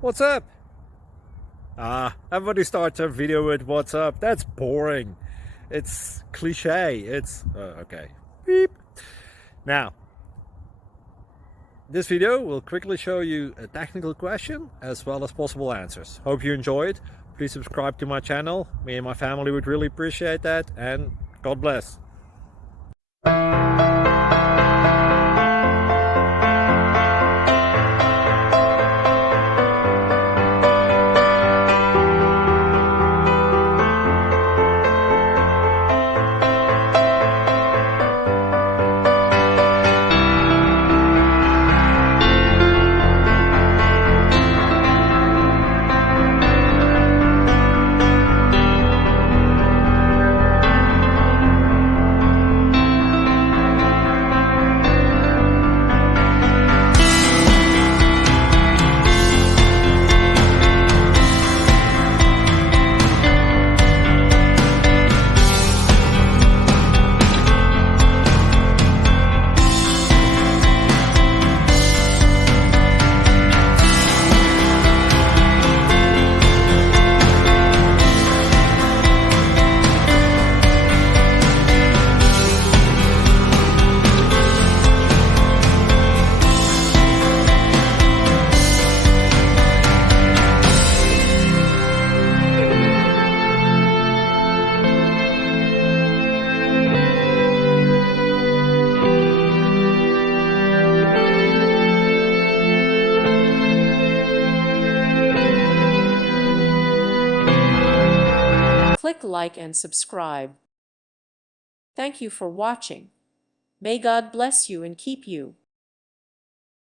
What's up? Everybody starts their video with what's up. That's boring. It's cliche. It's okay. Beep. Now, this video will quickly show you a technical question as well as possible answers. Hope you enjoy it. Please subscribe to my channel. Me and my family would really appreciate that, and God bless. Click like and subscribe. Thank you for watching. May God bless you and keep you.